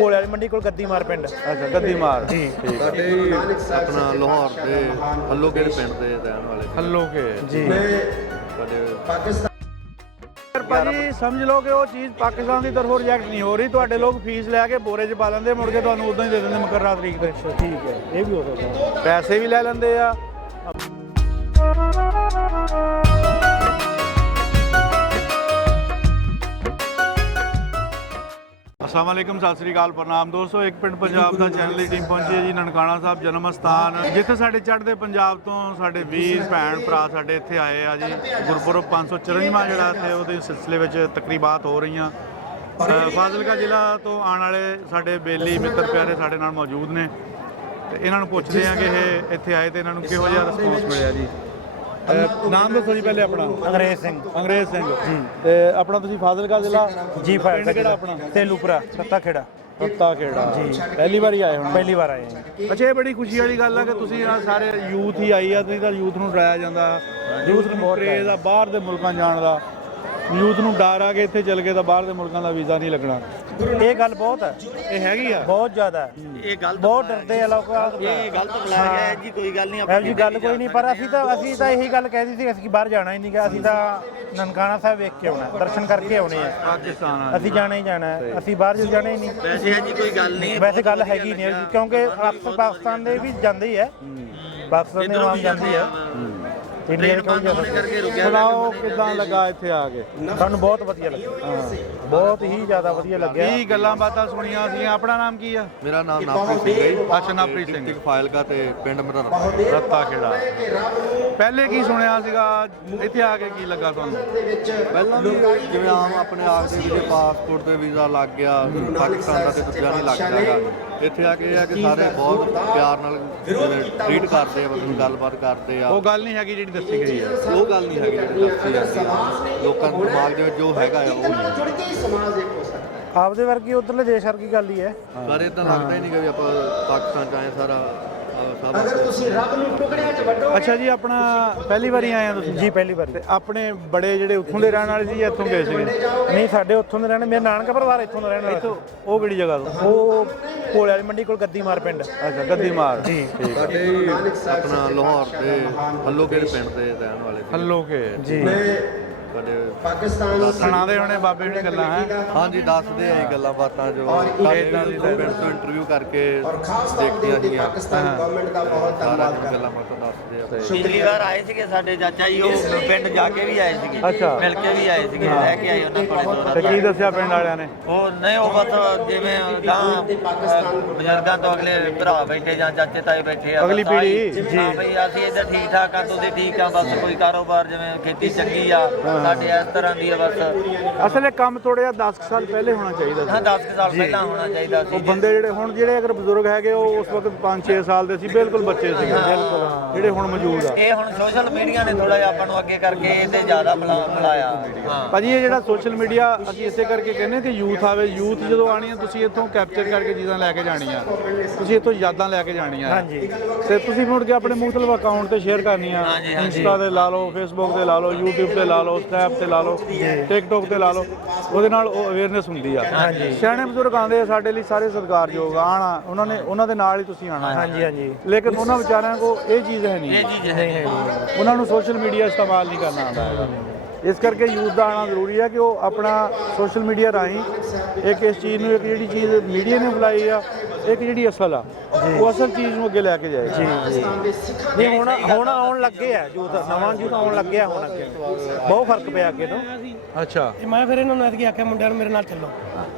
ਕੋਲੇ ਵਾਲੀ ਮੰਡੀ ਕੋਲ ਗੱਦੀਮਾਰ ਪਿੰਡ। ਅੱਛਾ ਗੱਦੀਮਾਰ ਜੀ ਸਾਡੇ ਆਪਣਾ ਲਾਹੌਰ ਦੇ ਹੱਲੋਕੇ ਪਿੰਡ ਦੇ ਰਹਿਣ ਵਾਲੇ ਹੱਲੋਕੇ ਜੀ। ਸਾਡੇ ਪਾਕਿਸਤਾਨ ਭਾਜੀ ਸਮਝ ਲਓ ਕਿ ਉਹ ਚੀਜ਼ ਪਾਕਿਸਤਾਨ ਦੀ ਤਰਫੋਂ ਰਿਜੈਕਟ ਨਹੀਂ ਹੋ ਰਹੀ, ਤੁਹਾਡੇ ਲੋਕ ਫੀਸ ਲੈ ਕੇ ਬੋਰੇ 'ਚ ਪਾ ਲੈਂਦੇ, ਮੁੜ ਕੇ ਤੁਹਾਨੂੰ ਉਦਾਂ ਹੀ ਦੇ ਦਿੰਦੇ ਮੁਕਰਰਾ ਤਰੀਕ ਤੇ। ਠੀਕ ਹੈ, ਇਹ ਵੀ ਹੋ ਸਕਦਾ। ਪੈਸੇ ਵੀ ਲੈ ਲੈਂਦੇ ਆ। अस्सलाम वालेकुम, सत श्री अकाल, प्रणाम दोस्तों। एक पिंड पंजाब ਦਾ ਚੈਨਲ ਦੀ ਟੀਮ ਪਹੁੰਚੀ ਹੈ ਜੀ ਨਨਕਾਣਾ ਸਾਹਿਬ ਜਨਮ ਸਥਾਨ, ਜਿੱਥੇ ਸਾਡੇ ਚੜ੍ਹਦੇ ਪੰਜਾਬ ਤੋਂ ਸਾਡੇ ਵੀਰ ਭੈਣ ਭਰਾ ਸਾਡੇ ਇੱਥੇ ਆਏ ਆ ਜੀ। ਗੁਰਪੁਰਬ 554ਵਾਂ ਜਿਹੜਾ ਇੱਥੇ ਉਹਦੇ ਸਿਲਸਿਲੇ ਵਿੱਚ ਤਕਰੀਬਾਤ ਹੋ ਰਹੀਆਂ। ਫਾਜ਼ਿਲਕਾ ਜ਼ਿਲ੍ਹਾ ਤੋਂ ਆਉਣ ਵਾਲੇ ਸਾਡੇ ਬੇਲੀ ਮਿੱਤਰ ਪਿਆਰੇ ਸਾਡੇ ਨਾਲ ਮੌਜੂਦ ਨੇ, ਤੇ ਇਹਨਾਂ ਨੂੰ ਪੁੱਛਦੇ ਆ ਕਿ ਇਹ ਇੱਥੇ ਆਏ ਤੇ ਇਹਨਾਂ ਨੂੰ ਕਿਹੋ ਜਿਹਾ ਰਿਸਪੌਂਸ ਮਿਲਿਆ ਜੀ। ਨਾਮ ਦੱਸੋ ਜੀ ਪਹਿਲੇ ਆਪਣਾ। ਅੰਗਰੇਜ਼ ਸਿੰਘ। ਅੰਗਰੇਜ਼ ਸਿੰਘ ਜੀ। ਤੇ ਆਪਣਾ ਤੁਸੀਂ ਫਾਜ਼ਿਲਕਾ ਜ਼ਿਲ੍ਹਾ ਜੀ ਪਿੰਡ ਕਿਹੜਾ ਆਪਣਾ? ਤੇਲੂਪੁਰਾ, ਰੱਤਾ ਖੇੜਾ। ਰੱਤਾ ਖੇੜਾ ਜੀ। ਪਹਿਲੀ ਵਾਰੀ ਆਏ ਹੁਣ? ਪਹਿਲੀ ਵਾਰ ਆਏ ਹਾਂ। ਅੱਛਾ, ਇਹ ਬੜੀ ਖੁਸ਼ੀ ਵਾਲੀ ਗੱਲ ਆ ਕਿ ਤੁਸੀਂ ਆ ਸਾਰੇ ਯੂਥ ਹੀ ਆਈ ਆ, ਨਹੀਂ ਤਾਂ ਯੂਥ ਨੂੰ ਡਰਾਇਆ ਜਾਂਦਾ। ਯੂਥ ਨੂੰ ਕਰੇਜ਼ ਆ ਬਾਹਰ ਦੇ ਮੁਲਕਾਂ ਜਾਣ ਦਾ, ਯੂਥ ਨੂੰ ਡਰ ਆ ਕੇ ਇੱਥੇ ਚੱਲ ਗਏ ਤਾਂ ਬਾਹਰ ਦੇ ਮੁਲਕਾਂ ਦਾ ਵੀਜ਼ਾ ਨਹੀਂ ਲੱਗਣਾ। ਇਹ ਗੱਲ ਬਹੁਤ ਹੈ, ਇਹ ਹੈਗੀ ਆ ਬਹੁਤ ਜ਼ਿਆਦਾ। ਇਹ ਗੱਲ ਬਹੁਤ ਡਰਦੇ ਆ ਲੋਕ। ਇਹ ਗਲਤ ਬੁਲਾਇਆ ਗਿਆ ਹੈ ਜੀ, ਕੋਈ ਗੱਲ ਨਹੀਂ। ਇਹੋ ਜਿਹੀ ਗੱਲ ਕੋਈ ਨਹੀਂ, ਪਰ ਅਸੀਂ ਤਾਂ ਇਹੀ ਗੱਲ ਕਹਿਦੀ ਸੀ, ਅਸੀਂ ਬਾਹਰ ਜਾਣਾ ਹੀ ਨਹੀਂ ਗਾ। ਅਸੀਂ ਤਾਂ ਨਨਕਾਣਾ ਸਾਹਿਬ ਵੇਖ ਕੇ ਆਉਣਾ, ਦਰਸ਼ਨ ਕਰਕੇ ਆਉਣੇ ਆ। ਪਾਕਿਸਤਾਨ ਅਸੀਂ ਜਾਣਾ ਹੀ ਜਾਣਾ, ਅਸੀਂ ਬਾਹਰ ਜਾਣਾ ਹੀ ਨਹੀਂ। ਵੈਸੇ ਹੈ ਜੀ ਕੋਈ ਗੱਲ ਨਹੀਂ, ਵੈਸੇ ਗੱਲ ਹੈਗੀ ਨਹੀਂ, ਕਿਉਂਕਿ ਅਕਸਰ ਪਾਕਿਸਤਾਨ ਦੇ ਵੀ ਜਾਂਦੇ ਹੀ ਹੈ, ਪਾਕਿਸਤਾਨ ਦੇ ਆਮ ਜਾਂਦੀ ਹੈ। ਇੰਡੀਆ ਦੇ ਕੋਈ ਜਾਂਦਾ। ਸੁਣਾਓ ਕਿੱਦਾਂ ਲੱਗਾ ਇੱਥੇ ਆ ਕੇ? ਸਾਨੂੰ ਬਹੁਤ ਵਧੀਆ ਲੱਗਿਆ, ਬਹੁਤ ਹੀ ਜ਼ਿਆਦਾ ਵਧੀਆ ਲੱਗਿਆ। ਕੀ ਗੱਲਾਂ ਬਾਤਾਂ ਸੁਣੀਆਂ ਸੀ। ਆਪਣਾ ਨਾਮ ਕੀ ਆ? ਮੇਰਾ ਨਾਮ ਨਾਪ੍ਰੀਤ ਸਿੰਘ ਹੈ ਜੀ। ਅੱਛਾ, ਨਾਪ੍ਰੀਤ ਸਿੰਘ। ਡਿਸਟ੍ਰਿਕਟ ਫਾਜ਼ਿਲਕਾ ਤੇ ਪਿੰਡ ਮੇਰਾ ਰੱਤਾ ਖੇੜਾ। ਪਹਿਲੇ ਕੀ ਸੁਣਿਆ ਸੀਗਾ, ਇੱਥੇ ਆ ਕੇ ਕੀ ਲੱਗਾ ਤੁਹਾਨੂੰ? ਪਹਿਲਾਂ ਵੀ ਜਿਵੇਂ ਆਮ ਆਪਣੇ ਆਪ ਦੇ ਵੀਜ਼ੇ ਪਾਸਪੋਰਟ ਤੇ ਵੀਜ਼ਾ ਲੱਗ ਗਿਆ, ਪਾਕਿਸਤਾਨ ਦਾ ਤੇ ਦੂਜਾ ਨਹੀਂ ਲੱਗਦਾਗਾ। ਇੱਥੇ ਆ ਕੇ ਇਹ ਆ ਕਿ ਸਾਰੇ ਬਹੁਤ ਪਿਆਰ ਨਾਲ ਟ੍ਰੀਟ ਕਰਦੇ ਆ, ਮਤਲਬ ਗੱਲਬਾਤ ਕਰਦੇ ਆ। ਉਹ ਗੱਲ ਨਹੀਂ ਹੈਗੀ ਜਿਹੜੀ ਦੱਸੀ ਗਈ ਹੈ। ਉਹ ਗੱਲ ਨਹੀਂ ਹੈਗੀ ਜਿਹੜੀ ਦੱਸੀ ਜਾਂਦੀ ਆ। ਲੋਕਾਂ ਦੇ ਦਿਮਾਗ ਦੇ ਵਿੱਚ ਜੋ ਹੈਗਾ ਆ ਉਹ ਨਹੀਂ। ਆਪਦੇ ਵਰਗੀ ਉਧਰਲੇ ਦੇਸ਼ ਵਰਗੀ ਗੱਲ ਹੀ ਹੈ। ਪਰ ਇਦਾਂ ਲੱਗਦਾ ਹੀ ਨਹੀਂ ਕਿ ਵੀ ਆਪਾਂ ਪਾਕਿਸਤਾਨ ਚ ਆਏ ਸਾਰਾ ਸਭ। ਅੱਛਾ ਜੀ, ਆਪਣਾ ਪਹਿਲੀ ਵਾਰੀ ਆਏ ਆ ਤੁਸੀਂ? ਜੀ ਪਹਿਲੀ ਵਾਰ। ਤੇ ਆਪਣੇ ਬੜੇ ਜਿਹੜੇ ਉੱਥੋਂ ਦੇ ਰਹਿਣ ਵਾਲੇ ਸੀ ਜਾਂ ਇੱਥੋਂ ਗਏ ਸੀਗੇ? ਨਹੀਂ, ਸਾਡੇ ਉੱਥੋਂ ਦੇ ਰਹਿਣ, ਮੇਰੇ ਨਾਨਕਾ ਪਰਿਵਾਰ ਇੱਥੋਂ ਦਾ ਰਹਿਣ ਵਾਲਾ। ਇੱਥੋਂ ਉਹ ਕਿਹੜੀ ਜਗ੍ਹਾ ਤੋਂ? ਉਹ ਕੋਲੇ ਵਾਲੀ ਮੰਡੀ ਕੋਲ ਗੱਦੀਮਾਰ ਪਿੰਡ। ਅੱਛਾ, ਗੱਦੀਮਾਰ ਜੀ। ਠੀਕ। ਸਾਡੇ ਆਪਣਾ ਲਾਹੌਰ ਦੇ ਹੱਲੋਕੇ ਪਿੰਡ ਦੇ ਰਹਿਣ ਵਾਲੇ ਹੱਲੋਕੇ ਜੀ। ਸਾਡੇ ਪਾਕਿਸਤਾਨ ਸੁਣਾਉਂਦੇ ਹੋਣੇ ਬਾਬੇ ਦੀ ਗੱਲਾਂ ਹੈ। ਹਾਂਜੀ, ਦੱਸਦੇ ਆ ਇਹ ਗੱਲਾਂ ਬਾਤਾਂ ਜੋ ਇਦਾਂ ਦੀ ਪਿੰਡ ਤੋਂ ਇੰਟਰਵਿਊ ਕਰਕੇ ਦੇਖਦੀਆਂ ਸੀਗੀਆਂ। ਪਾਕਿਸਤਾਨ ਗਵਰਨਮੈਂਟ ਦਾ ਬਹੁਤ ਸਾਰਾ ਕੁਝ ਗੱਲਾਂ ਬਾਤਾਂ ਦੱਸਦੇ ਆ। ਪਿਛਲੀ ਵਾਰ ਆਏ ਸੀਗੇ ਸਾਡੇ ਚਾਚਾ ਜੀ, ਉਹ ਪਿੰਡ ਜਾ ਕੇ ਵੀ ਆਏ ਸੀਗੇ, ਅੱਛਾ। ਮਿਲ ਕੇ ਵੀ ਆਏ ਸੀਗੇ, ਰਹਿ ਕੇ ਆਏ ਉਹਨਾਂ ਕੋਲੇ ਤੇ ਦੌਰਾ। ਕੀ ਦੱਸਿਆ ਪਿੰਡ ਵਾਲਿਆਂ ਨੇ? ਉਹ ਨਹੀਂ, ਉਹ ਬਸ ਜਿਵੇਂ ਗਾਂ ਬਜ਼ੁਰਗਾਂ ਤੋਂ ਅਗਲੇ ਭਰਾ ਬੈਠੇ ਜਾਂ ਚਾਚੇ ਤਾਏ ਬੈਠੇ ਆ, ਅਗਲੀ ਬਸ ਆਹੀ। ਪੀੜ੍ਹੀ। ਜੀ ਬਈ ਅਸੀਂ ਇੱਧਰ ਠੀਕ ਠਾਕ ਆ, ਤੁਸੀਂ ਠੀਕ ਆ, ਬਸ ਕੋਈ ਕਾਰੋਬਾਰ ਜਿਵੇਂ ਖੇਤੀ ਚੰਗੀ ਆ ਸਾਡੇ ਇਸ ਤਰ੍ਹਾਂ ਦੀ ਆ ਬਸ। ਅਸਲ ਇਹ ਕੰਮ ਥੋੜ੍ਹਾ ਜਿਹਾ 10 ਸਾਲ ਪਹਿਲੇ ਹੋਣਾ ਚਾਹੀਦਾ ਸੀ। ਹਾਂ, 10 ਸਾਲ ਪਹਿਲਾਂ ਹੋਣਾ ਚਾਹੀਦਾ ਸੀ ਉਹ ਬੰਦੇ ਜਿਹੜੇ ਹੁਣ ਜਿਹੜੇ ਅਗਰ ਬਜ਼ੁਰਗ ਹੈਗੇ ਉਹ ਉਸ ਵਕਤ 5-6 ਸਾਲ ਦੇ ਸੀ, ਬਿਲਕੁਲ ਬੱਚੇ ਸੀਗੇ ਜਿਹੜੇ ਹੁਣ ਮੌਜੂਦ ਆ। ਇਹ ਹੁਣ ਸੋਸ਼ਲ ਮੀਡੀਆ ਨੇ ਥੋੜਾ ਜਿਹਾ ਆਪਾਂ ਨੂੰ ਅੱਗੇ ਕਰਕੇ ਇਹਦੇ ਜ਼ਿਆਦਾ ਬੁਲਾਇਆ। ਹਾਂ ਭਾਜੀ, ਇਹ ਜਿਹੜਾ ਸੋਸ਼ਲ ਮੀਡੀਆ ਅਸੀਂ ਇਸੇ ਕਰਕੇ ਕਹਿੰਦੇ ਕਿ ਯੂਥ ਆਵੇ। ਯੂਥ ਜਦੋਂ ਆਣੀ ਆ, ਤੁਸੀਂ ਇੱਥੋਂ ਕੈਪਚਰ ਕਰਕੇ ਚੀਜ਼ਾਂ ਲੈ ਕੇ ਜਾਣੀਆਂ, ਤੁਸੀਂ ਇੱਥੋਂ ਯਾਦਾਂ ਲੈ ਕੇ ਜਾਣੀਆਂ। ਹਾਂਜੀ। ਤੇ ਤੁਸੀਂ ਮੁੜ ਕੇ ਆਪਣੇ ਮੁਖਤਲਿਫ ਅਕਾਊਂਟ ਤੇ ਸ਼ੇਅਰ ਕਰਨੀਆਂ। ਇੰਸਟਾ ਤੇ ਲਾ ਲਓ, ਫੇਸਬੁੱਕ ਤੇ ਲਾ ਲਓ, YouTube ਤੇ ਲਾ ਲਓ, ਸਨੈਪ ਤੇ ਲਾ ਲਓ, ਟਿਕਟੋਕ ਤੇ ਲਾ ਲਓ। ਉਹਦੇ ਨਾਲ ਉਹ ਅਵੇਅਰਨੈਸ ਹੁੰਦੀ ਆ। ਸਿਆਣੇ ਬਜ਼ੁਰਗ ਆਉਂਦੇ ਸਾਡੇ ਲਈ ਸਾਰੇ ਸਤਿਕਾਰਯੋਗ ਆਣਾ, ਉਹਨਾਂ ਦੇ ਨਾਲ ਹੀ ਤੁਸੀਂ ਆਣਾ। ਹਾਂਜੀ ਹਾਂਜੀ। ਲੇਕਿਨ ਉਹਨਾਂ ਵਿਚਾਰਿਆਂ ਕੋਲ ਇਹ ਚੀਜ਼ ਹੈ ਨਹੀਂ, ਉਹਨਾਂ ਨੂੰ ਸੋਸ਼ਲ ਮੀਡੀਆ ਇਸਤੇਮਾਲ ਨਹੀਂ ਕਰਨਾ ਆਉਂਦਾ ਹੈਗਾ। ਇਸ ਕਰਕੇ ਯੂਥ ਦਾ ਆਉਣਾ ਜ਼ਰੂਰੀ ਹੈ ਕਿ ਉਹ ਆਪਣਾ ਸੋਸ਼ਲ ਮੀਡੀਆ ਰਾਹੀਂ ਇੱਕ ਇਸ ਚੀਜ਼ ਨੂੰ, ਇੱਕ ਜਿਹੜੀ ਚੀਜ਼ ਮੀਡੀਆ ਨੇ ਬੁਲਾਈ ਆ, ਇੱਕ ਜਿਹੜੀ ਅਸਲ ਆ, ਉਹ ਅਸਲ ਚੀਜ਼ ਨੂੰ ਅੱਗੇ ਲੈ ਕੇ ਜਾਏ। ਜੀ ਜੀ। ਨਹੀਂ, ਹੁਣ ਆਉਣ ਲੱਗੇ ਆ ਯੂਥ, ਨਵਾਂ ਯੂਥ ਆਉਣ ਲੱਗਿਆ ਹੁਣ। ਅੱਗੇ ਬਹੁਤ ਫਰਕ ਪਿਆ ਅੱਗੇ ਤੋਂ। ਅੱਛਾ, ਮੈਂ ਫਿਰ ਇਹਨਾਂ ਨੂੰ ਐਤਕੀ ਆਖਿਆ ਮੁੰਡਿਆਂ ਨੂੰ ਮੇਰੇ ਨਾਲ ਚੱਲੋ।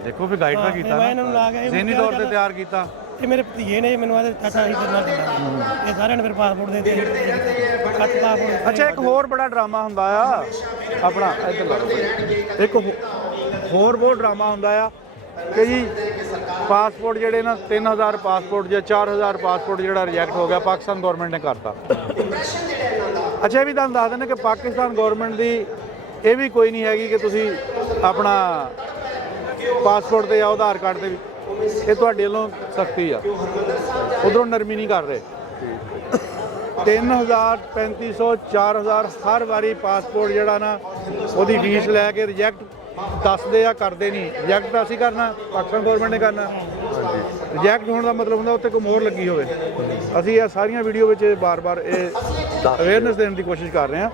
ਦੇਖੋ ਫਿਰ ਗਾਈਡ ਤਾਂ ਕੀਤਾ ਮੈਂ ਇਹਨਾਂ ਨੂੰ ਲਾ ਗਿਆ, ਜ਼ਿਹਨੀ ਤੌਰ ਤੇ ਤਿਆਰ ਕੀਤਾ। ਇਹ ਮੇਰੇ ਭਤੀਜੇ ਨੇ, ਮੈਨੂੰ ਆਦੇ ਚਾਚਾ ਅਸੀਂ ਤੇਰੇ ਨਾਲ ਚੱਲਾਂਗੇ। ਇਹ ਸਾਰਿਆਂ ਨੇ ਫਿਰ ਪਾਸਪੋਰਟ ਦੇ ਦਿੱਤੇ, ਕੱਟ ਪਾਸਪੋਰਟ। ਅੱਛਾ, ਇੱਕ ਹੋਰ ਬੜਾ ਡਰਾਮਾ ਹੁੰਦਾ ਆ ਆਪਣਾ ਇੱਧਰ ਲਾ ਲਓ। ਇੱਕ ਹੋਰ ਬਹੁਤ ਡਰਾਮਾ ਹੁੰਦਾ ਆ ਕਿ ਜੀ ਪਾਸਪੋਰਟ ਜਿਹੜੇ ਨਾ 3000 ਪਾਸਪੋਰਟ ਜਾਂ 4000 ਪਾਸਪੋਰਟ ਜਿਹੜਾ ਰਿਜੈਕਟ ਹੋ ਗਿਆ, ਪਾਕਿਸਤਾਨ ਗਵਰਨਮੈਂਟ ਨੇ ਕਰਤਾ। ਅੱਛਾ, ਇਹ ਵੀ ਤੁਹਾਨੂੰ ਦੱਸ ਦਿੰਦੇ ਕਿ ਪਾਕਿਸਤਾਨ ਗਵਰਨਮੈਂਟ ਦੀ ਇਹ ਵੀ ਕੋਈ ਨਹੀਂ ਹੈਗੀ ਕਿ ਤੁਸੀਂ ਆਪਣਾ ਪਾਸਪੋਰਟ ਤੇ ਜਾਂ ਆਧਾਰ ਕਾਰਡ ਤੇ ਵੀ, ਇਹ ਤੁਹਾਡੇ ਵੱਲੋਂ ਸਖਤੀ ਆ, ਉਧਰੋਂ ਨਰਮੀ ਨਹੀਂ ਕਰ ਰਹੇ। 3000 3500 4000 ਹਰ ਵਾਰੀ ਪਾਸਪੋਰਟ ਜਿਹੜਾ ਨਾ ਉਹਦੀ ਫੀਸ ਲੈ ਕੇ ਰਿਜੈਕਟ ਦੱਸਦੇ ਆ ਕਰਦੇ ਨਹੀਂ। ਰਿਜੈਕਟ ਤਾਂ ਅਸੀਂ ਕਰਨਾ, ਪਾਕਿਸਤਾਨ ਗਵਰਨਮੈਂਟ ਨੇ ਕਰਨਾ। ਰਿਜੈਕਟ ਹੋਣ ਦਾ ਮਤਲਬ ਹੁੰਦਾ ਉੱਤੇ ਕੋਈ ਮੋਹਰ ਲੱਗੀ ਹੋਵੇ। ਅਸੀਂ ਇਹ ਸਾਰੀਆਂ ਵੀਡੀਓ ਵਿੱਚ ਬਾਰ-ਬਾਰ ਇਹ ਅਵੇਅਰਨੈਸ ਦੇਣ ਦੀ ਕੋਸ਼ਿਸ਼ ਕਰ ਰਹੇ ਹਾਂ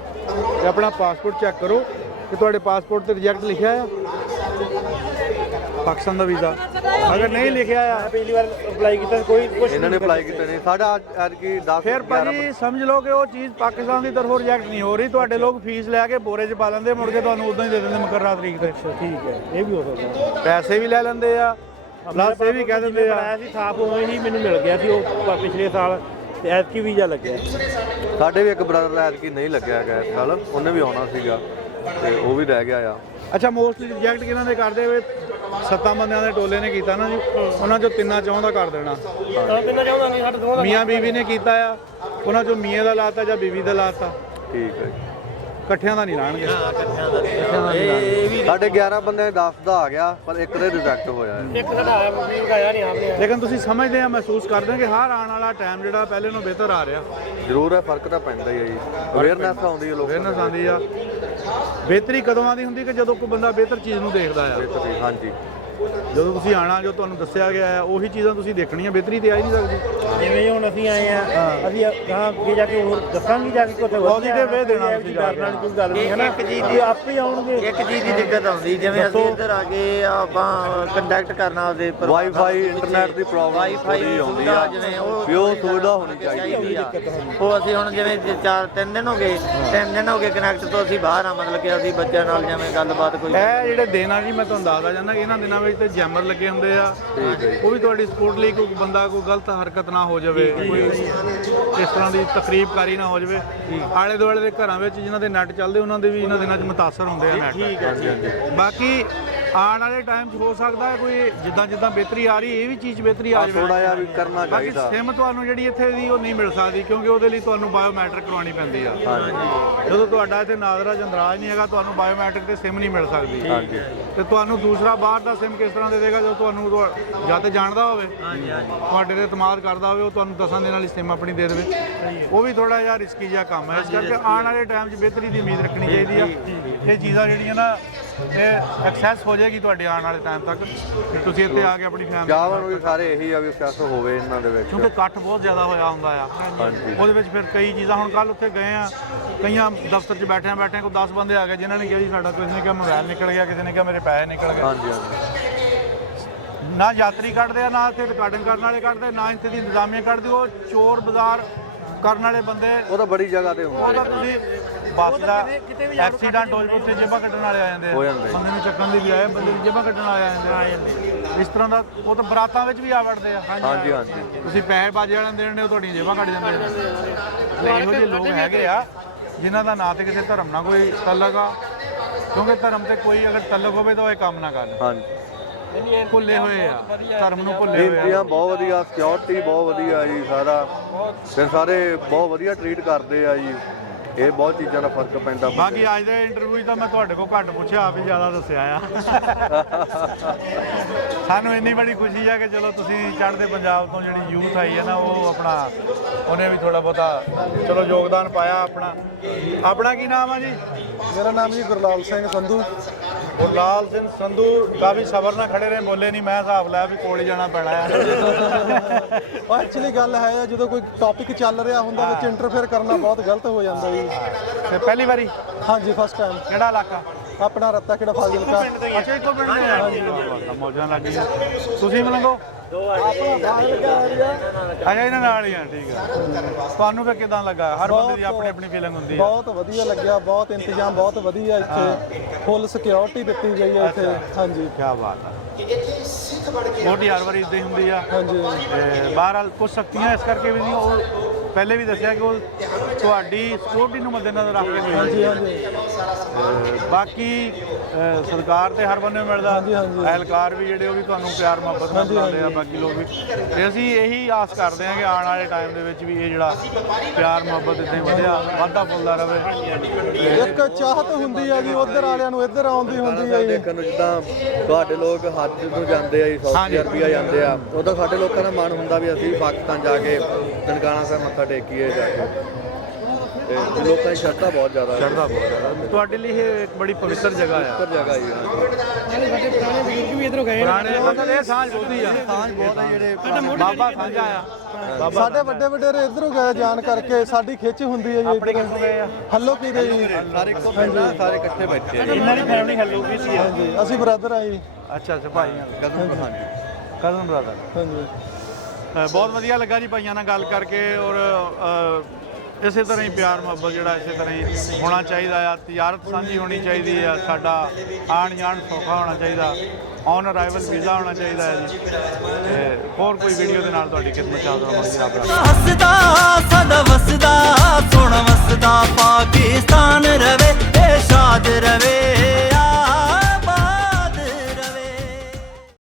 ਕਿ ਆਪਣਾ ਪਾਸਪੋਰਟ ਚੈੱਕ ਕਰੋ ਕਿ ਤੁਹਾਡੇ ਪਾਸਪੋਰਟ ਤੇ ਰਿਜੈਕਟ ਲਿਖਿਆ ਆ ਪਾਕਿਸਤਾਨ ਦਾ ਵੀਜ਼ਾ। ਅਗਰ ਨਹੀਂ ਲਿਖਿਆ ਆ, ਪਹਿਲੀ ਵਾਰ ਅਪਲਾਈ ਕੀਤਾ ਕੋਈ ਕੁਝ ਇਹਨਾਂ ਨੇ ਅਪਲਾਈ ਕੀਤਾ ਨਹੀਂ। ਸਾਡਾ ਅੱਜ ਕੀ 10 ਫਿਰ ਭਾਜੀ ਸਮਝ ਲਓ ਕਿ ਉਹ ਚੀਜ਼ ਪਾਕਿਸਤਾਨ ਦੀ ਤਰਫੋਂ ਰਿਜੈਕਟ ਨਹੀਂ ਹੋ ਰਹੀ। ਤੁਹਾਡੇ ਲੋਕ ਫੀਸ ਲੈ ਕੇ ਬੋਰੇ 'ਚ ਪਾ ਲੈਂਦੇ, ਮੁੜ ਕੇ ਤੁਹਾਨੂੰ ਉਦਾਂ ਹੀ ਦੇ ਦਿੰਦੇ ਮੁਕਰਰਾ ਤਰੀਕ ਤੇ। ਠੀਕ ਹੈ, ਇਹ ਵੀ ਹੋ ਸਕਦਾ। ਪੈਸੇ ਵੀ ਲੈ ਲੈਂਦੇ ਆ, ਪਲੱਸ ਇਹ ਵੀ ਕਹਿ ਦਿੰਦੇ ਆ ਆਇਆ ਸੀ ਥਾਪ ਉਵੇਂ ਹੀ ਮੈਨੂੰ ਮਿਲ ਗਿਆ ਸੀ ਉਹ ਪਿਛਲੇ ਸਾਲ, ਤੇ ਐਤਕੀ ਵੀਜ਼ਾ ਲੱਗਿਆ। ਸਾਡੇ ਵੀ ਇੱਕ ਬ੍ਰਦਰ ਐਤਕੀ ਨਹੀਂ ਲੱਗਿਆ ਗਿਆ ਇਸ ਸਾਲ, ਉਹਨੇ ਵੀ ਆਉਣਾ ਸੀਗਾ ਤੇ ਉਹ ਵੀ ਰਹਿ ਗਿਆ ਆ। ਅੱਛਾ, ਮੋਸਟਲੀ ਰਿਜੈਕਟ ਕਿਹਨਾਂ ਦੇ ਕਰਦੇ ਹੋਏ 7 ਬੰਦਿਆਂ ਦੇ ਟੋਲੇ ਨੇ ਕੀਤਾ ਨਾ ਜੀ, ਉਹਨਾਂ ਚੋਂ 3 ਚਾਹੁੰਦਾ ਕਰ ਦੇਣਾ। ਕਿੰਨਾ ਚਾਹੁੰਦਾ ਨਹੀਂ, ਸਾਡੇ ਦੋਵਾਂ ਦਾ ਮੀਆਂ ਬੀਵੀ ਨੇ ਕੀਤਾ ਆ, ਉਹਨਾਂ ਚੋਂ ਮੀਆਂ ਦਾ ਲਾਤਾ ਜਾਂ ਬੀਵੀ ਦਾ ਲਾਤਾ, ਠੀਕ ਹੈ ਜੀ। ਇਕੱਠਿਆਂ ਦਾ ਨਹੀਂ ਲਾਣਗੇ। ਇਹ ਵੀ ਸਾਡੇ 11 ਬੰਦੇ 10 ਦਾ ਆ ਗਿਆ, ਪਰ ਇੱਕ ਦੇ ਰਿਜੈਕਟ ਹੋਇਆ ਹੈ। ਇੱਕ ਸਾਡਾ ਆਇਆ ਵੀ ਲਗਾਇਆ ਨਹੀਂ ਆਪਨੇ। ਲੇਕਿਨ ਤੁਸੀਂ ਸਮਝਦੇ ਆ, ਮਹਿਸੂਸ ਕਰਦੇ ਆ ਕਿ ਹਰ ਆਉਣ ਵਾਲਾ ਟਾਈਮ ਜਿਹੜਾ ਪਹਿਲੇ ਨਾਲੋਂ ਬਿਹਤਰ ਆ ਰਿਹਾ। ਜ਼ਰੂਰ ਹੈ, ਫਰਕ ਤਾਂ ਪੈਂਦਾ ਹੀ ਹੈ ਜੀ। ਅਵੇਅਰਨੈਸ ਆਉਂਦੀ ਹੈ ਲੋਕਾਂ ਅਵੇਅਰਨੈਸ ਆਉਂਦੀ ਆ। ਬਿਹਤਰੀ ਕਦੋਂ ਆਉਂਦੀ ਹੁੰਦੀ ਕਿ ਜਦੋਂ ਕੋਈ ਬੰਦਾ ਬਿਹਤਰ ਚੀਜ਼ ਨੂੰ ਦੇਖਦਾ ਆ। ਦੀ। ਹਾਂਜੀ, ਜਦੋਂ ਤੁਸੀਂ ਆਣਾ, ਜੋ ਤੁਹਾਨੂੰ ਦੱਸਿਆ ਗਿਆ ਆ ਉਹੀ ਚੀਜ਼ਾਂ ਤੁਸੀਂ ਦੇਖਣੀਆਂ, ਬਿਹਤਰੀ ਤੇ ਆ ਹੀ ਨਹੀਂ ਸਕਦੀ। ਜਿਵੇਂ ਹੁਣ ਅਸੀਂ ਆਏ ਆ, ਅਸੀਂ ਹਾਂ ਅੱਗੇ ਜਾ ਕੇ ਹੋਰ ਦੱਸਾਂਗੇ ਜਾ ਕੇ ਕਿੱਥੇ Positive way ਦੇਣਾ ਤੁਸੀਂ ਜਾ ਕੇ। ਡਰ ਨਾਲ ਕੋਈ ਗੱਲ ਨਹੀਂ ਹੈ ਨਾ, ਇੱਕ ਚੀਜ਼ ਇਹ ਆਪੇ ਆਉਣਗੇ। ਇੱਕ ਚੀਜ਼ ਦੀ ਦਿੱਕਤ ਆਉਂਦੀ, ਜਿਵੇਂ ਅਸੀਂ ਇੱਧਰ ਆ ਕੇ ਆਪਾਂ ਕੰਟੈਕਟ ਕਰਨਾ ਉਹਦੇ ਪਰ ਵਾਈਫਾਈ ਇੰਟਰਨੈਟ ਦੀ ਪ੍ਰੋਬਲਮ ਵਾਈਫਾਈ ਥੋੜ੍ਹੀ ਆਉਂਦੀ ਸੁਵਿਧਾ ਆ, ਜਿਵੇਂ ਵੀ ਉਹ ਸੁਵਿਧਾ ਹੋਣੀ ਚਾਹੀਦੀ ਆ। ਉਹ ਅਸੀਂ ਹੁਣ ਜਿਵੇਂ 3 ਦਿਨ ਹੋ ਗਏ, 3 ਦਿਨ ਹੋ ਗਏ ਕਨੈਕਟ ਤੋਂ ਅਸੀਂ ਬਾਹਰ ਆ, ਮਤਲਬ ਕਿ ਅਸੀਂ ਬੱਚਿਆਂ ਨਾਲ ਜਿਵੇਂ ਗੱਲਬਾਤ ਕੋਈ ਇਹ ਜਿਹੜੇ ਦਿਨ ਆ ਜੀ, ਮੈਂ ਤੁਹਾਨੂੰ ਦੱਸਦਾ ਜਾਂਦਾ ਕਿ ਇਹਨਾਂ ਦਿਨਾਂ ਵਿੱਚ ਤੇ ਜੈਮਰ ਲੱਗੇ ਹੁੰਦੇ ਆ। ਉਹ ਵੀ ਤੁਹਾਡੀ ਸਪੋਰਟ ਲਈ ਕੋਈ ਬੰਦਾ ਕੋਈ ਗਲਤ ਹਰਕਤ ਨਾ ਹੋ ਜਾਵੇ, ਕੋਈ ਇਸ ਤਰ੍ਹਾਂ ਦੀ ਤਕਰੀਬਕਾਰੀ ਨਾ ਹੋ ਜਾਵੇ। ਆਲੇ ਦੁਆਲੇ ਦੇ ਘਰਾਂ ਵਿੱਚ ਜਿਨ੍ਹਾਂ ਦੇ ਨੈਟ ਚੱਲਦੇ, ਉਹਨਾਂ ਦੇ ਵੀ ਇਹਨਾਂ ਦਿਨਾਂ 'ਚ ਮੁਤਾਸਰ ਹੁੰਦੇ ਆ ਨੈਟ। ਬਾਕੀ ਆਉਣ ਵਾਲੇ ਟਾਈਮ 'ਚ ਹੋ ਸਕਦਾ ਹੈ ਕੋਈ ਜਿੱਦਾਂ ਜਿੱਦਾਂ ਬਿਹਤਰੀ ਆ ਰਹੀ, ਇਹ ਵੀ ਚੀਜ਼ ਬਿਹਤਰੀ ਆ ਜਾਵੇ। ਥੋੜਾ ਜਿਹਾ ਵੀ ਕਰਨਾ ਬਾਕੀ ਚਾਹੀਦਾ। ਸਿਮ ਤੁਹਾਨੂੰ ਜਿਹੜੀ ਇੱਥੇ ਦੀ ਉਹ ਨਹੀਂ ਮਿਲ ਸਕਦੀ, ਕਿਉਂਕਿ ਉਹਦੇ ਲਈ ਤੁਹਾਨੂੰ ਬਾਇਓਮੈਟ੍ਰਿਕ ਕਰਵਾਉਣੀ ਪੈਂਦੀ ਆ। ਜਦੋਂ ਤੁਹਾਡਾ ਇੱਥੇ ਨਾਦਰਾ ਜੰਦਰਾਜ ਨਹੀਂ ਹੈਗਾ, ਤੁਹਾਨੂੰ ਬਾਇਓਮੈਟ੍ਰਿਕ ਤੇ ਸਿਮ ਨਹੀਂ ਮਿਲ ਸਕਦੀ। ਤੇ ਤੁਹਾਨੂੰ ਦੂਸਰਾ ਬਾਹਰ ਦਾ ਸਿਮ ਕਿਸ ਤਰ੍ਹਾਂ ਦੇ ਦੇਗਾ, ਜੋ ਤੁਹਾਨੂੰ ਜਾਂ ਤੇ ਜਾਣਦਾ ਹੋਵੇ, ਤੁਹਾਡੇ ਤੇ ਇਤਮਾਦ ਕਰਦਾ ਹੋਵੇ, ਉਹ ਤੁਹਾਨੂੰ 10 ਦਿਨਾਂ ਵਾਲੀ ਸਿਮ ਆਪਣੀ ਦੇ ਦੇਵੇ। ਉਹ ਵੀ ਥੋੜਾ ਜਿਹਾ ਰਿਸਕੀ ਜਿਹਾ ਕੰਮ ਹੈ। ਇਸ ਕਰਕੇ ਆਉਣ ਵਾਲੇ ਟਾਈਮ 'ਚ ਬਿਹਤਰੀ ਦੀ ਉਮੀਦ ਰੱਖਣੀ ਚਾਹੀਦੀ ਆ। ਇਹ ਚੀਜ਼ਾਂ ਜਿਹੜੀਆਂ ਨਾ ਇਹ ਐਕਸੈਸ ਹੋ ਜਾਏਗੀ ਤੁਹਾਡੇ ਆਉਣ ਵਾਲੇ ਟਾਈਮ ਤੱਕ, ਕਿ ਤੁਸੀਂ ਇੱਥੇ ਆ ਕੇ ਆਪਣੀ ਫੈਮਿਲੀ, ਚਾਹਵਾਂ ਨੂੰ ਵੀ ਸਾਰੇ ਇਹੀ ਆ ਵੀ ਸਕਸੈਸ ਹੋਵੇ ਇਹਨਾਂ ਦੇ ਵਿੱਚ। ਕਿਉਂਕਿ ਇਕੱਠ ਬਹੁਤ ਜ਼ਿਆਦਾ ਹੋਇਆ ਹੁੰਦਾ ਆ। ਉਹਦੇ ਵਿੱਚ ਫਿਰ ਕਈ ਚੀਜ਼ਾਂ, ਹੁਣ ਕੱਲ ਉੱਥੇ ਗਏ ਆ, ਕਈਆਂ ਦਫ਼ਤਰ 'ਚ ਬੈਠਿਆਂ ਕੋਈ 10 ਬੰਦੇ ਆ ਗਏ ਜਿਨ੍ਹਾਂ ਨੇ ਕਿਹਾ ਜੀ ਸਾਡਾ, ਕਿਸੇ ਨੇ ਕਿਹਾ ਮੋਬਾਈਲ ਨਿਕਲ ਗਿਆ, ਕਿਸੇ ਨੇ ਕਿਹਾ ਮੇਰੇ ਪੈਸੇ ਨਿਕਲ ਗਏ। ਹਾਂਜੀ ਹਾਂਜੀ, ਨਾ ਯਾਤਰੀ ਕੱਢਦੇ ਆ, ਨਾ ਇੱਥੇ ਰਿਕਾਰਡਿੰਗ ਕਰਨ ਵਾਲੇ ਕੱਢਦੇ, ਨਾ ਇੱਥੇ ਦੀ ਇੰਤਜ਼ਾਮੀਆ ਕੱਢਦੀ। ਉਹ ਚੋਰ ਬਾਜ਼ਾਰ ਕਰਨ ਵਾਲੇ ਬੰਦੇ, ਉਹ ਤਾਂ ਬੜੀ ਜਗ੍ਹਾ ਤੇ ਉਹਦਾ ਹੁੰਦੇ ਤੁਸੀਂ ਬੱਸ ਦਾ ਐਕਸੀਡੈਂਟ ਹੋ ਜਾਵੇ, ਉੱਥੇ ਜੇਬਾਂ ਕੱਢਣ ਵਾਲੇ ਆ ਜਾਂਦੇ ਆ, ਬੰਦੇ ਨੂੰ ਚੱਕਣ ਲਈ ਵੀ ਆਏ, ਬੰਦੇ ਦੀ ਜੇਬਾਂ ਕੱਢਣ ਵਾਲੇ ਆ ਜਾਂਦੇ। ਇਸ ਤਰ੍ਹਾਂ ਦਾ ਉਹ ਤਾਂ ਬਰਾਤਾਂ ਵਿੱਚ ਵੀ ਆ ਵੜਦੇ ਆ। ਹਾਂਜੀ ਹਾਂਜੀ, ਤੁਸੀਂ ਪੈਸੇ ਬਾਜੇ ਵਾਲਿਆਂ ਨੂੰ ਦੇਣੇ, ਉਹ ਤੁਹਾਡੀਆਂ ਜੇਬਾਂ ਕੱਢ ਜਾਂਦੇ ਆ। ਇਹੋ ਜਿਹੇ ਲੋਕ ਹੈਗੇ ਆ ਜਿਨ੍ਹਾਂ ਦਾ ਨਾ ਤੇ ਕਿਸੇ ਧਰਮ ਨਾਲ ਕੋਈ ਤਾਲੁਕ ਆ, ਕਿਉਂਕਿ ਧਰਮ ਤੇ ਕੋਈ ਅਗਰ ਤਾਲੁਕ ਹੋਵੇ ਤਾਂ ਉਹ ਇਹ ਕੰਮ ਨਾ ਕਰਨ। ਹਾਂਜੀ, ਭੁੱਲੇ ਹੋਏ ਆ ਧਰਮ ਨੂੰ, ਭੁੱਲੇ ਹੋਏ ਆ। ਇੰਡੀਆ ਬਹੁਤ ਵਧੀਆ, ਸਿਕਿਉਰਿਟੀ ਬਹੁਤ ਵਧੀਆ ਜੀ, ਸਾਰਾ ਤੇ ਸਾਰੇ ਬਹੁਤ ਵਧੀਆ ਟਰੀਟ ਕਰਦੇ ਆ ਜੀ। ਇਹ ਬਹੁਤ ਚੀਜ਼ਾਂ ਦਾ ਫਰਕ ਪੈਂਦਾ। ਬਾਕੀ ਅੱਜ ਦੇ ਇੰਟਰਵਿਊ 'ਚ ਤਾਂ ਮੈਂ ਤੁਹਾਡੇ ਕੋਲ ਘੱਟ ਪੁੱਛਿਆ, ਆਪ ਹੀ ਜ਼ਿਆਦਾ ਦੱਸਿਆ ਆ। ਸਾਨੂੰ ਇੰਨੀ ਬੜੀ ਖੁਸ਼ੀ ਆ ਕਿ ਚਲੋ ਤੁਸੀਂ ਚੜ੍ਹਦੇ ਪੰਜਾਬ ਤੋਂ ਜਿਹੜੀ ਯੂਥ ਆਈ ਹੈ ਨਾ, ਉਹ ਆਪਣਾ ਉਹਨੇ ਵੀ ਥੋੜਾ ਬਹੁਤਾ ਚਲੋ ਯੋਗਦਾਨ ਪਾਇਆ ਆਪਣਾ। ਆਪਣਾ ਕੀ ਨਾਮ ਆ ਜੀ? ਮੇਰਾ ਨਾਮ ਜੀ ਗੁਰਲਾਲ ਸਿੰਘ ਸੰਧੂ। ਗੁਰਲਾਲ ਸਿੰਘ ਸੰਧੂ ਕਾਫੀ ਸਬਰ ਨਾਲ ਖੜੇ ਰਹੇ, ਬੋਲੇ ਨਹੀਂ। ਮੈਂ ਹਿਸਾਬ ਲਾਇਆ ਵੀ ਕੋਲ ਹੀ ਜਾਣਾ ਪੈਣਾ ਆ। ਉਹ ਐਕਚੁਅਲੀ ਗੱਲ ਹੈ, ਜਦੋਂ ਕੋਈ ਟੌਪਿਕ ਚੱਲ ਰਿਹਾ ਹੁੰਦਾ ਵਿੱਚ ਇੰਟਰਫੇਅਰ ਕਰਨਾ ਬਹੁਤ ਗਲਤ ਹੋ ਜਾਂਦਾ ਜੀ। ਤੇ ਪਹਿਲੀ ਵਾਰੀ? ਹਾਂਜੀ, ਫਸਟ ਟਾਈਮ। ਕਿਹੜਾ ਇਲਾਕਾ? ਆਪਣਾ ਰੱਤਾ ਕਿਹੜਾ ਫਾਜ਼ਿਲਕਾ। ਅੱਛਾ, ਇੱਕੋ ਪਿੰਡ ਦੇ ਆ। ਮੌਜਾਂ ਲੱਗ ਗਈਆਂ। ਤੁਸੀਂ ਮਿਲੋ? ਆਪਣਾ ਫਾਜ਼ਿਲਕਾ ਏਰੀਆ। ਅੱਛਾ, ਇਹਨਾਂ ਨਾਲ ਹੀ ਆ। ਠੀਕ ਆ। ਤੁਹਾਨੂੰ ਫਿਰ ਕਿਦਾਂ ਲੱਗਾ? ਹਰ ਬੰਦੇ ਦੀ ਆਪਣੀ ਆਪਣੀ ਫੀਲਿੰਗ ਹੁੰਦੀ ਹੈ। ਬਹੁਤ ਵਧੀਆ ਲੱਗਿਆ, ਬਹੁਤ ਇੰਤਜ਼ਾਮ ਬਹੁਤ ਵਧੀਆ ਇੱਥੇ, ਫੁੱਲ ਸਿਕਿਉਰਿਟੀ ਦਿੱਤੀ ਗਈ ਹੈ ਇੱਥੇ। ਹਾਂਜੀ, ਕੀ ਬਾਤ ਆ। ਮੋਟੀ ਹਰ ਵਾਰੀ ਇਦਾਂ ਹੀ ਹੁੰਦੀ ਆ। ਹਾਂਜੀ, ਤੇ ਬਹਰਹਾਲ ਕੁਝ ਸਖਤੀਆਂ ਇਸ ਕਰਕੇ ਵੀ ਨਹੀਂ, ਉਹ ਪਹਿਲੇ ਵੀ ਦੱਸਿਆ ਕਿ ਉਹ ਤੁਹਾਡੀ ਸਿਕਿਉਰਿਟੀ ਨੂੰ ਮੱਦੇਨਜ਼ਰ ਰੱਖ ਕੇ ਹਾਂਜੀ, ਹਾਂਜੀ, ਬਾਕੀ ਸਰਕਾਰ ਤੇ ਹਰ ਬੰਦੇ ਨੂੰ ਮਿਲਦਾ, ਅਹਿਲਕਾਰ ਵੀ ਜਿਹੜੇ ਉਹ ਵੀ ਤੁਹਾਨੂੰ ਪਿਆਰ ਮੁਹੱਬਤ ਨਾਲ ਬੁਲਾਉਂਦੇ ਆ, ਬਾਕੀ ਲੋਕ ਵੀ। ਤੇ ਅਸੀਂ ਇਹੀ ਆਸ ਕਰਦੇ ਹਾਂ ਕਿ ਆਉਣ ਵਾਲੇ ਟਾਈਮ ਦੇ ਵਿੱਚ ਵੀ ਇਹ ਜਿਹੜਾ ਪਿਆਰ ਮੁਹੱਬਤ ਇੱਦਾਂ ਹੀ ਵਧਿਆ ਵਾਧਾ ਫੁੱਲਦਾ ਰਹੇ। ਇੱਕ ਚਾਹਤ ਹੁੰਦੀ ਹੈ ਜੀ, ਉਧਰ ਵਾਲਿਆਂ ਨੂੰ ਇੱਧਰ ਆਉਣ ਦੀ ਹੁੰਦੀ ਹੈ ਜੀ। ਦੇਖਣ ਨੂੰ ਜਿੱਦਾਂ ਤੁਹਾਡੇ ਲੋਕ ਹੱਜ ਨੂੰ ਜਾਂਦੇ ਆ ਜੀ, ਸਾਊਦੀ ਅਰਬੀਆ ਜਾਂਦੇ ਆ, ਉਦੋਂ ਸਾਡੇ ਲੋਕਾਂ ਦਾ ਮਨ ਹੁੰਦਾ ਵੀ ਅਸੀਂ ਵੀ ਪਾਕਿਸਤਾਨ ਜਾ ਕੇ ਨਨਕਾਣਾ ਸਾਹਿਬ ਮੱਥਾ ਟੇਕੀਏ ਜਾ ਕੇ। ਤੇ ਲੋਕਾਂ ਦੀ ਸ਼ਰਧਾ ਬਹੁਤ ਜ਼ਿਆਦਾ ਹੈ। ਸ਼ਰਧਾ ਬਹੁਤ ਜ਼ਿਆਦਾ। ਤੁਹਾਡੇ ਲਈ ਇਹ ਇੱਕ ਬੜੀ ਪਵਿੱਤਰ ਜਗ੍ਹਾ ਆ। ਉੱਪਰ ਜਗ੍ਹਾ ਹੀ ਆ ਨਾਲੇ ਸਾਡੇ ਪੁਰਾਣੇ ਬਜ਼ੁਰਗ ਵੀ ਇਧਰੋਂ ਗਏ ਨੇ। ਪੁਰਾਣੇ ਮਤਲਬ ਇਹ ਸਾਂਝ ਬਹੁਤੀ ਆ। ਸਾਂਝ ਬਹੁਤ ਹੈ ਜਿਹੜੇ ਬਾਬਾ ਸਾਂਝਾ ਆ। ਬਾਬਾ ਸਾਡੇ ਵੱਡੇ ਵਡੇਰੇ ਇਧਰੋਂ ਗਏ ਜਾਣ ਕਰਕੇ ਸਾਡੀ ਖਿੱਚ ਹੁੰਦੀ ਹੈ ਜੀ। ਆਪਣੇ ਕਿੱਥੋਂ ਗਏ ਆ? ਹੱਲੋ ਕੀ ਦੇ ਜੀ। ਸਾਰੇ ਇੱਕੋ ਪਿੰਡ ਆ, ਸਾਰੇ ਇਕੱਠੇ ਬੈਠੇ ਆ। ਇਹਨਾਂ ਦੀ ਫੈਮਿਲੀ ਹੱਲੂ ਵੀ ਸੀ ਹਾਂਜੀ ਅਸੀਂ ਬ੍ਰਦਰ ਆ ਜੀ। ਅੱਛਾ ਅੱਛਾ ਭਾਈਆਂ ਕਦਮ ਹਾਂਜੀ ਕਜ਼ਨ ਬ੍ਰਦਰ। ਹਾਂਜੀ ਬਹੁਤ ਵਧੀਆ ਲੱਗਾ ਜੀ ਭਾਈਆਂ ਨਾਲ ਗੱਲ ਕਰਕੇ। ਔਰ ਇਸੇ ਤਰ੍ਹਾਂ ਹੀ ਪਿਆਰ ਮੁਹੱਬਤ ਜਿਹੜਾ ਇਸੇ ਤਰ੍ਹਾਂ ਹੀ ਹੋਣਾ ਚਾਹੀਦਾ ਆ। ਤਿਜਾਰਤ ਸਾਂਝੀ ਹੋਣੀ ਚਾਹੀਦੀ ਆ। ਸਾਡਾ ਆਉਣ ਜਾਣ ਸੌਖਾ ਹੋਣਾ ਚਾਹੀਦਾ। ਔਨ ਅਰਾਈਵਲ ਵੀਜ਼ਾ ਹੋਣਾ ਚਾਹੀਦਾ ਹੈ ਜੀ। ਤੇ ਹੋਰ ਕੋਈ ਵੀਡੀਓ ਦੇ ਨਾਲ ਤੁਹਾਡੀ ਖਿਦਮਤ ਚ ਹਾਜ਼ਰ ਹੋਵਾਂਗੇ। ਰੱਬ ਰੱਖੇ। ਹੱਸਦਾ ਸਦਾ ਵਸਦਾ ਸੋਹਣਾ ਵਸਦਾ ਪਾਕਿਸਤਾਨ ਰਵੇ ਇਹ ਸ਼ਾਦ ਰਵੇ।